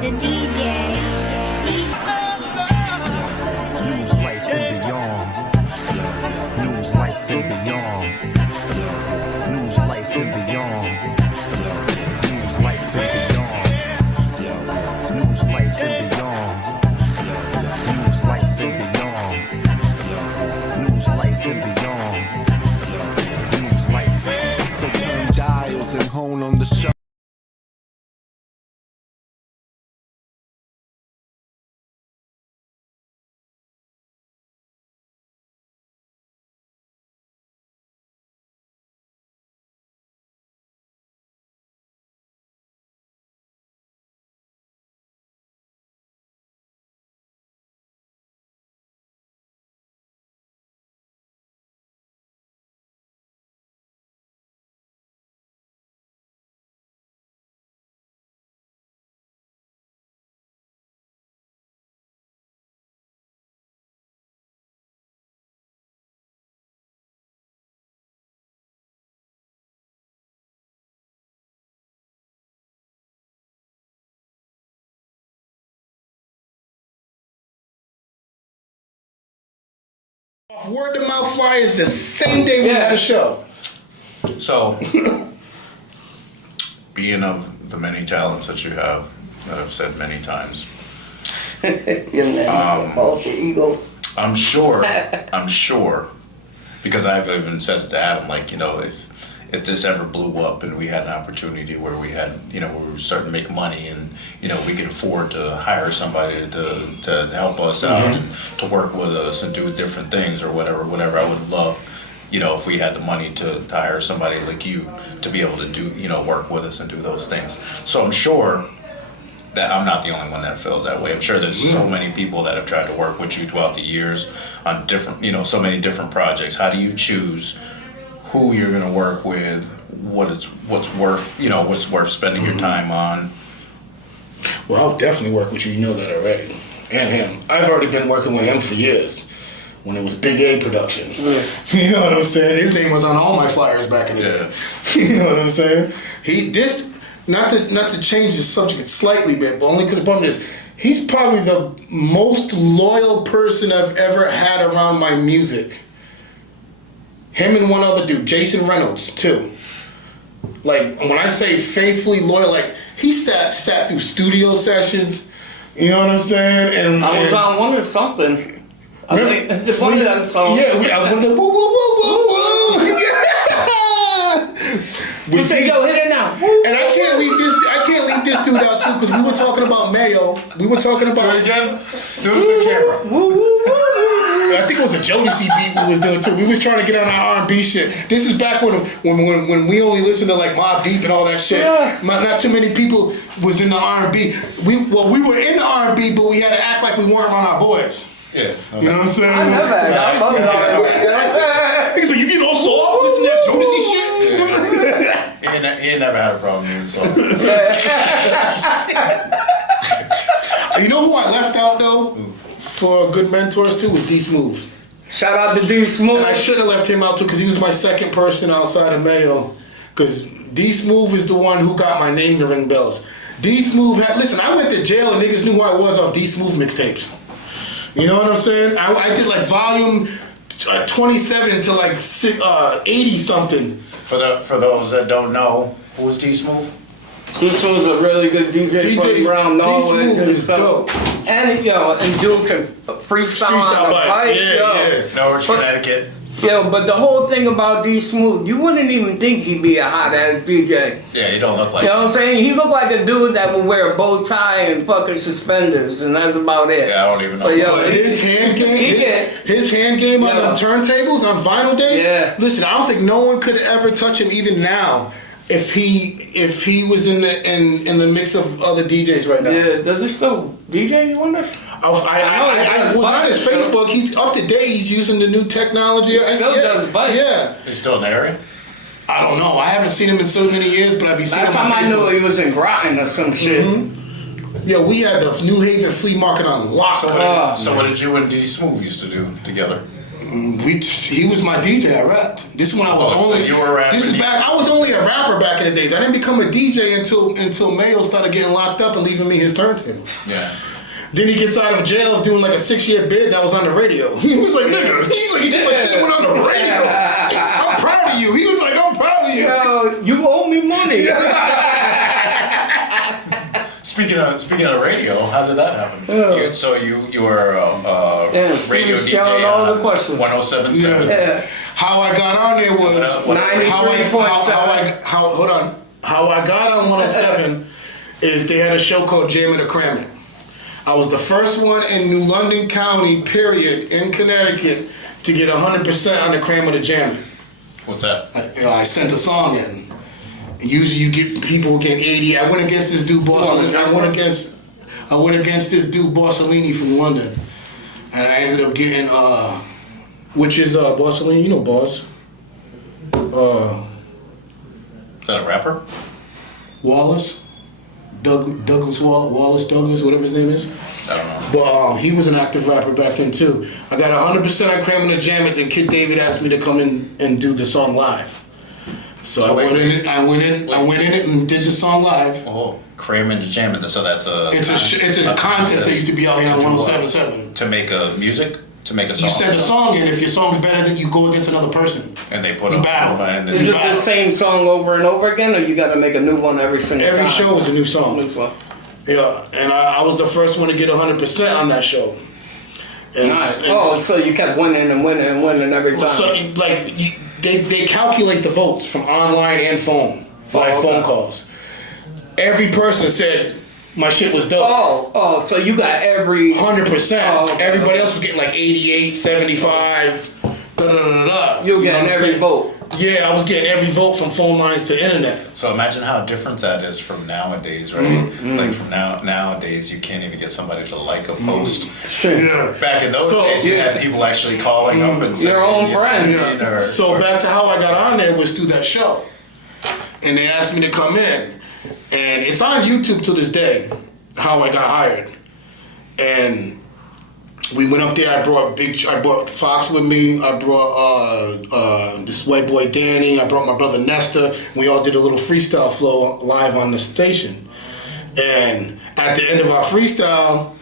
The DJ. News, life, and beyond. News, life, and beyond. News, life, and beyond. News, life, and beyond. News, life, and beyond. News, life, and beyond. News, life, and beyond. News, life. So turn dials and hone on the show. Word to mouth flyers the same day we had a show. So, being of the many talents that you have, that I've said many times, I'm sure, because I've even said it to Adam, like, you know, if this ever blew up and we had an opportunity where we had, you know, where we were starting to make money and, you know, we could afford to hire somebody to help us out and to work with us and do different things or whatever, I would love, you know, if we had the money to hire somebody like you to be able to do, you know, work with us and do those things. So I'm sure that I'm not the only one that feels that way. I'm sure there's so many people that have tried to work with you throughout the years on different, you know, so many different projects. How do you choose who you're going to work with, what's worth spending your time on? Well, I'll definitely work with you. You know that already. And him. I've already been working with him for years. When it was Big A production. You know what I'm saying? His name was on all my flyers back in the day. You know what I'm saying? Not to change the subject slightly bit, but only because the problem is, he's probably the most loyal person I've ever had around my music. Him and one other dude, Jason Reynolds, too. Like, when I say faithfully loyal, like, he sat through studio sessions, you know what I'm saying? And I was on one or something. I think it's one of them songs. Yeah, I went the woo, woo, woo, woo, woo. You say, yo, hit it now. And I can't leave this dude out, too, because we were talking about Mayo. We were talking about... Do it again. Do it for the camera. Woo, woo, woo. I think it was a Jodeci beat we was doing too. We was trying to get on our R&B shit. This is back when we only listened to like Mobb Deep and all that shit. Yeah. Not too many people was in the R&B. We were in the R&B, but we had to act like we weren't around our boys. Yeah. Okay. You know what I'm saying? I never had that. I love it. So you get all soft listening to that Jodeci shit? Yeah. He ain't never had a problem with so. You know who I left out though? For good mentors too was D Smooth. Shout out to D Smooth. And I should have left him out too because he was my second person outside of Mayo. Because D Smooth is the one who got my name to ring bells. D Smooth listen, I went to jail and niggas knew who I was off D Smooth mixtapes. You know what I'm saying? I did like volume 27 to like 80 something. For those that don't know, who is D Smooth? D Smooth's a really good DJ from around Norway and stuff. Dope. And dude can freestyle on the bike. Yeah. Norwich, Connecticut. Yo, but the whole thing about D Smooth, you wouldn't even think he'd be a hot ass DJ. Yeah, he don't look like. You know what I'm saying? He looked like a dude that would wear a bow tie and fucking suspenders, and that's about it. Yeah, I don't even know. But yo, his hand game, his hand game on the turntables on vinyl days. Yeah. Listen, I don't think no one could ever touch him even now. If he was in the mix of other DJs right now. Yeah, does he still DJ, you wonder? I was on his Facebook. He's up to date. He's using the new technology. He still does bike. Yeah. He's still in the area? I don't know. I haven't seen him in so many years, but I'd be seeing him on Facebook. Last time I knew he was in Groton or some shit. Mm-hmm. Yeah, we had the New Haven flea market on lock. So what did you and D Smooth used to do together? He was my DJ. I rapped. This is when I was only. So you were rapping. This is back. I was only a rapper back in the days. I didn't become a DJ until Mayo started getting locked up and leaving me his turntables. Yeah. Then he gets out of jail doing like a 6-year bid that was on the radio. He was like, nigga, he's like, you took my shit and went on the radio. I'm proud of you. He was like, I'm proud of you. Yo, you owe me money. Speaking of radio, how did that happen? So you were radio DJ all the on questions. 107.7. Yeah. How I got on there was 93.7. How I got on 107 is they had a show called Jam It or Cram It. I was the first one in New London County, period, in Connecticut, to get 100% on the Cram It or Jam It. What's that? I sent a song in. Usually you get people getting 80. I went against this dude Borsellini. I went against this dude Borsellini from London, and I ended up getting which is Borsellini. You know Boss. Is that a rapper? Wallace. Douglas Wallace Douglas, whatever his name is. I don't know. But he was an active rapper back then too. I got 100% on Cram It or Jam It. Then Kid David asked me to come in and do the song live. So I went in it and did the song live. Oh, Cram and Jam It. So that's a. It's a contest that used to be out here on 107.7. To make a music, to make a song. You send a song in. If your song's better, then you go against another person. And they put You up battle. and Is it the same song over and over again, or you got to make a new one every single time? Every show is a new song. New song. Yeah, and I was the first one to get 100% on that show. And, Nice. So you kept winning and winning and winning every time. So like they calculate the votes from online and phone, phone calls. Every person said my shit was dope. So you got every 100%. Everybody else was getting like 88, 75. You're getting every vote. Yeah, I was getting every vote from phone lines to internet. So imagine how different that is from nowadays, right? Mm-hmm. Like from nowadays, you can't even get somebody to like a post. Sure. Yeah. Back in those days, you had people actually calling up and saying, Your own friends. So back to how I got on there was through that show. And they asked me to come in. And it's on YouTube to this day, how I got hired. And we went up there, I brought Fox with me, I brought this white boy Danny, I brought my brother Nestor, we all did a little freestyle flow live on the station. And at the end of our freestyle,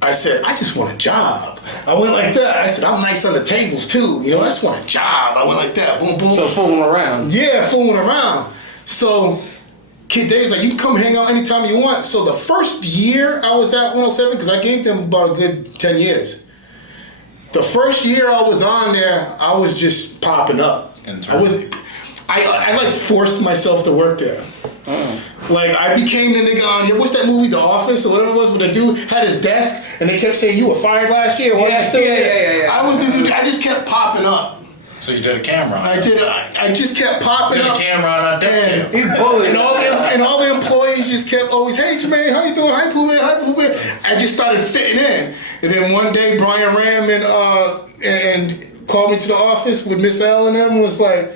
I said, I just want a job. I went like that. I said, I'm nice on the tables too. You know, I just want a job. I went like that. Boom, boom. So fooling around. Yeah, fooling around. So Kid Dave's like, you can come hang out anytime you want. So the first year I was at 107, because I gave them about a good 10 years. The first year I was on there, I was just popping up. I like forced myself to work there. Like I became the nigga on, what's that movie, The Office or whatever it was, where the dude had his desk and they kept saying, you were fired last year. Why you still there? I was the dude, I just kept popping up. So you did a camera. I just kept popping up. Did a camera on a deck. And all the employees just kept always, hey Jermaine, how you doing? Hi Puhbare, hi Puhbare. I just started fitting in. And then one day Brian Ram and called me to the office with Miss L and them, was like,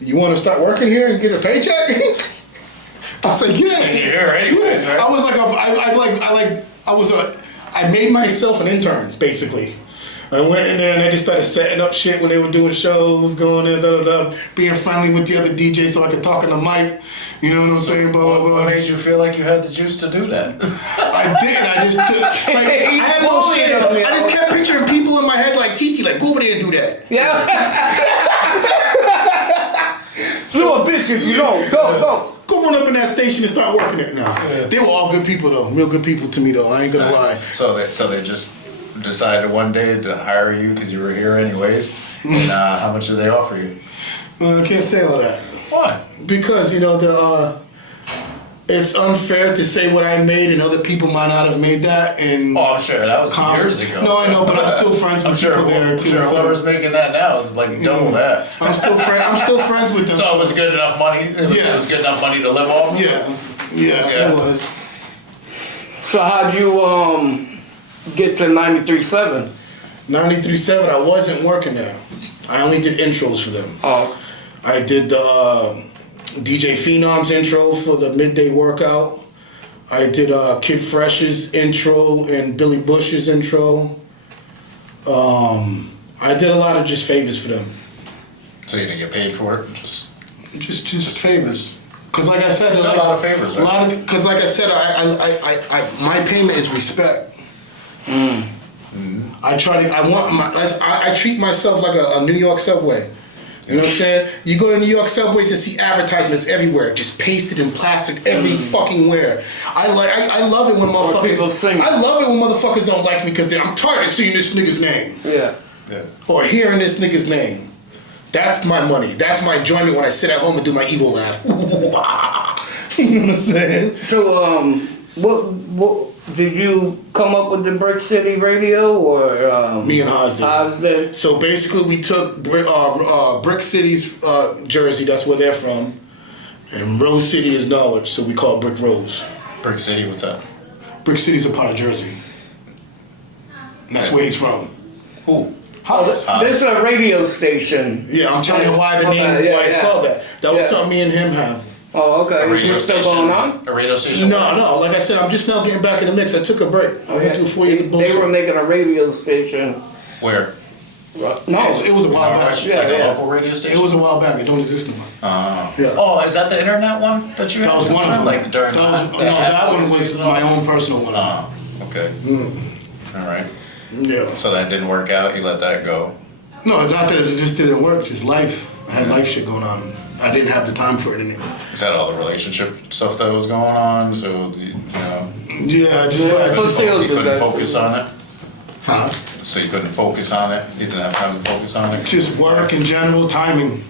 you want to start working here and get a paycheck? I was like, yeah. Here anyways, right? I was like, I made myself an intern, basically. I went in there and I just started setting up shit when they were doing shows, going in, being friendly with the other DJs so I could talk on the mic. You know what I'm saying? Blah, blah, blah. What made you feel like you had the juice to do that? I did. I just took, like, I had no shit. I just kept picturing people in my head like Titi, like, go over there and do that. Yeah. You a bitch if you don't. Go. Go run up in that station and start working it now. Yeah. They were all good people though, real good people to me though. I ain't gonna lie. So they just decided one day to hire you because you were here anyways. And how much did they offer you? I can't say all that. Why? Because it's unfair to say what I made and other people might not have made that. And I'm sure that was years ago. No, I know, but I'm still friends with people there too. I'm sure whoever's making that now is like double that. I'm still friends with them. So it was good enough money. It was good enough money to live off. Yeah, it was. So how'd you get to 93.7? 93.7, I wasn't working there. I only did intros for them. Oh. I did the DJ Phenom's intro for the midday workout. I did Kid Fresh's intro and Billy Bush's intro. I did a lot of just favors for them. So you didn't get paid for it? Just favors. Cause like I said, a lot of favors. Right? Cause like I said, I my payment is respect. I treat myself like a New York subway. You know what I'm saying? You go to New York subways and see advertisements everywhere, just pasted in plastic every fucking where. I love it when motherfuckers. I love it when motherfuckers don't like me because I'm tired of seeing this nigga's name. Yeah. Or hearing this nigga's name. That's my money. That's my enjoyment when I sit at home and do my evil laugh. You know what I'm saying? So, what did you come up with the Brick City Radio or me and Haas did? Haas did. So basically, we took Brick City's Jersey. That's where they're from, and Rose City is Norwich, so we call it Brick Rose. Brick City, what's that? Brick City's a part of Jersey. And that's where he's from. Who? Haas. This is a radio station. Yeah, I'm telling you why the name, why it's called that. That was something me and him have. Oh, okay. Is it still going on? A radio station? No. Like I said, I'm just now getting back in the mix. I took a break. I went through 4 years of bullshit. They were making a radio station. Where? No. It was a while back. Like a local radio station? It was a while back. It don't exist anymore. Yeah. Oh, is that the internet one that you had? That was one of them. Like during that one was my own personal one. Okay. All right. Yeah. So that didn't work out. You let that go. No, not that it just didn't work. Just life. I had life shit going on. I didn't have the time for it anymore. Is that all the relationship stuff that was going on? So you know. Yeah, just you couldn't focus on it. Huh? So you couldn't focus on it. You didn't have time to focus on it. Just work in general, timing.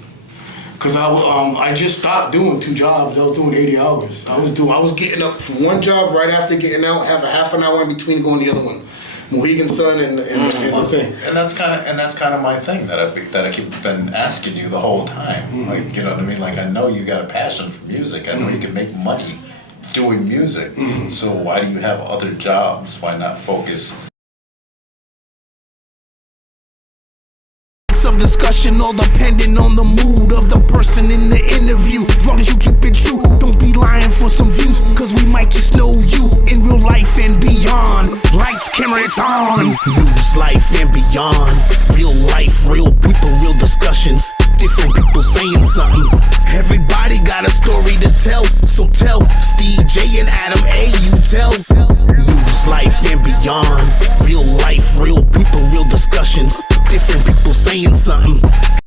Cause I just stopped doing 2 jobs. I was doing 80 hours. I was getting up from one job right after getting out, have a half an hour in between going to the other one. Mohegan Sun and the thing. And that's kind of my thing that I keep been asking you the whole time. Like, you know what I mean? Like, I know you got a passion for music. I know you can make money doing music. So why do you have other jobs? Why not focus? Of discussion, all depending on the mood of the person in the interview. As long as you keep it true, don't be lying for some views, cause we might just know you in real life and beyond. Lights, camera, it's on. News, life, and beyond. Real life, real people, real discussions. Different people saying something. Everybody got a story to tell, so tell Steve J and Adam A. You tell. News, life, and beyond. Real life, real people, real discussions. Different people saying something.